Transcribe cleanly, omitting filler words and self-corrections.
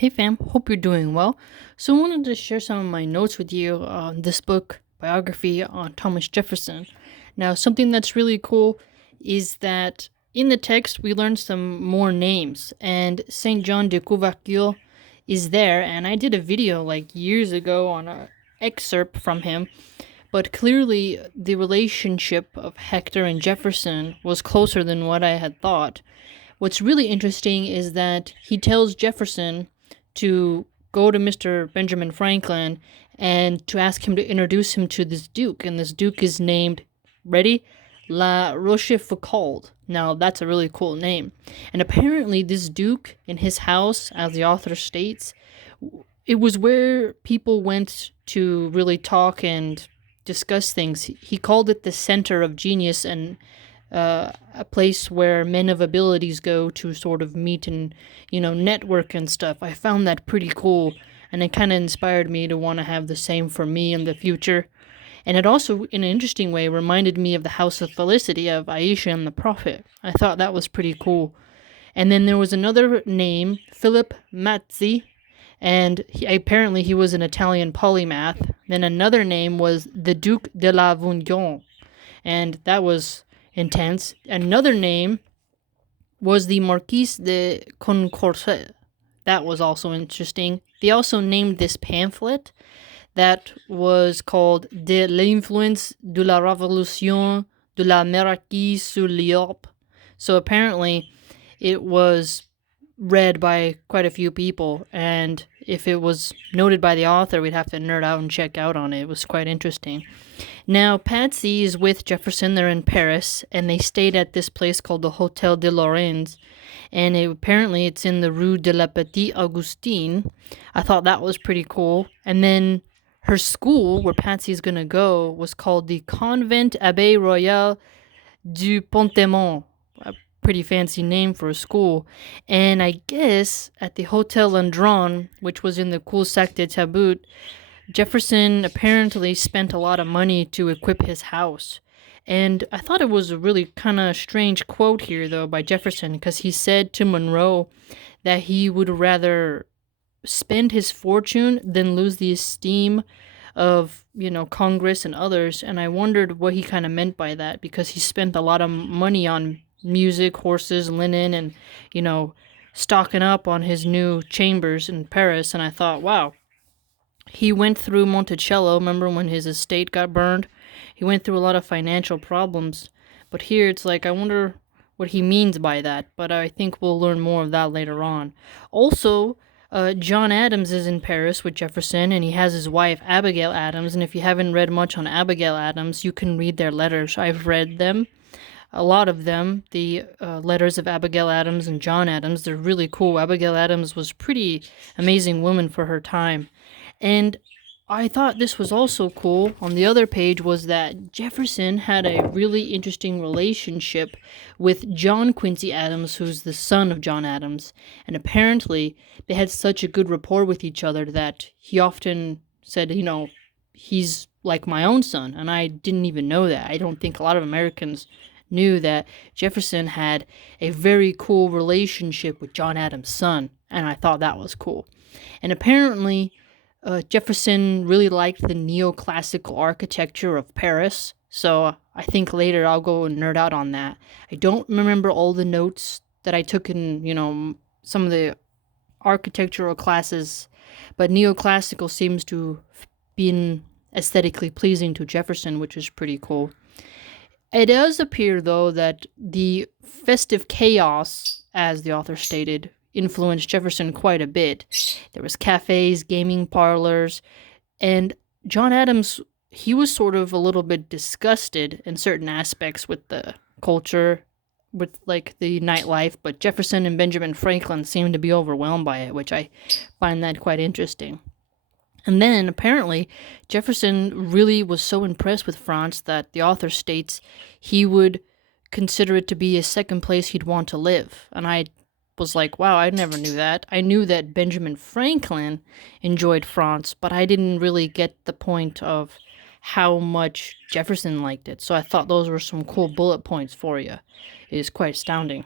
Hey fam, hope you're doing well. So I wanted to share some of my notes with you on this book, biography on Thomas Jefferson. Now, something that's really cool is that in the text we learn some more names, and Saint John de Couverture is there, and I did a video like years ago on an excerpt from him, but clearly the relationship of Hector and Jefferson was closer than what I had thought. What's really interesting is that he tells Jefferson to go to Mr. Benjamin Franklin and to ask him to introduce him to this duke. And this duke is named, ready? La Rochefoucauld. Now, that's a really cool name. And apparently, this duke in his house, as the author states, it was where people went to really talk and discuss things. He called it the center of genius and a place where men of abilities go to sort of meet and, network and stuff. I found that pretty cool, and it kind of inspired me to want to have the same for me in the future. And it also, in an interesting way, reminded me of the House of Felicity of Aisha and the Prophet. I thought that was pretty cool. And then there was another name, Philip Mazzei, and apparently he was an Italian polymath. Then another name was the Duc de la Vendôme, and that was intense. Another name was the Marquis de Condorcet. That was also interesting. They also named this pamphlet that was called De l'influence de la Révolution de la Monarchie sur l'Europe. So apparently it was read by quite a few people, and if it was noted by the author, we'd have to nerd out and check out on it. It was quite interesting. Now, Patsy is with Jefferson. They're in Paris, and they stayed at this place called the Hotel de Lorraine, and apparently it's in the Rue de la Petite Augustine. I thought that was pretty cool. And then her school, where Patsy's going to go, was called the Convent Abbé Royal du Pontemont. Pretty fancy name for a school. And I guess at the Hotel Landron, which was in the Cul-de-sac de Tabout, Jefferson apparently spent a lot of money to equip his house. And I thought it was a really kind of strange quote here, though, by Jefferson, because he said to Monroe that he would rather spend his fortune than lose the esteem of, Congress and others. And I wondered what he kind of meant by that, because he spent a lot of money on music, horses, linen, and, stocking up on his new chambers in Paris. And I thought, wow, he went through Monticello. Remember when his estate got burned? He went through a lot of financial problems. But here it's like, I wonder what he means by that. But I think we'll learn more of that later on. Also, John Adams is in Paris with Jefferson, and he has his wife, Abigail Adams. And if you haven't read much on Abigail Adams, you can read their letters. I've read them. A lot of them, the letters of Abigail Adams and John Adams, they're really cool. Abigail Adams was a pretty amazing woman for her time. And I thought this was also cool. On the other page was that Jefferson had a really interesting relationship with John Quincy Adams, who's the son of John Adams. And apparently they had such a good rapport with each other that he often said, he's like my own son. And I didn't even know that. I don't think a lot of Americans knew that Jefferson had a very cool relationship with John Adams' son, and I thought that was cool. And apparently, Jefferson really liked the neoclassical architecture of Paris, so I think later I'll go and nerd out on that. I don't remember all the notes that I took in, some of the architectural classes, but neoclassical seems to have been aesthetically pleasing to Jefferson, which is pretty cool. It does appear, though, that the festive chaos, as the author stated, influenced Jefferson quite a bit. There was cafes, gaming parlors, and John Adams, he was sort of a little bit disgusted in certain aspects with the culture, with, like, the nightlife, but Jefferson and Benjamin Franklin seemed to be overwhelmed by it, which I find that quite interesting. And then, apparently, Jefferson really was so impressed with France that the author states he would consider it to be a second place he'd want to live. And I was like, wow, I never knew that. I knew that Benjamin Franklin enjoyed France, but I didn't really get the point of how much Jefferson liked it. So I thought those were some cool bullet points for you. It is quite astounding.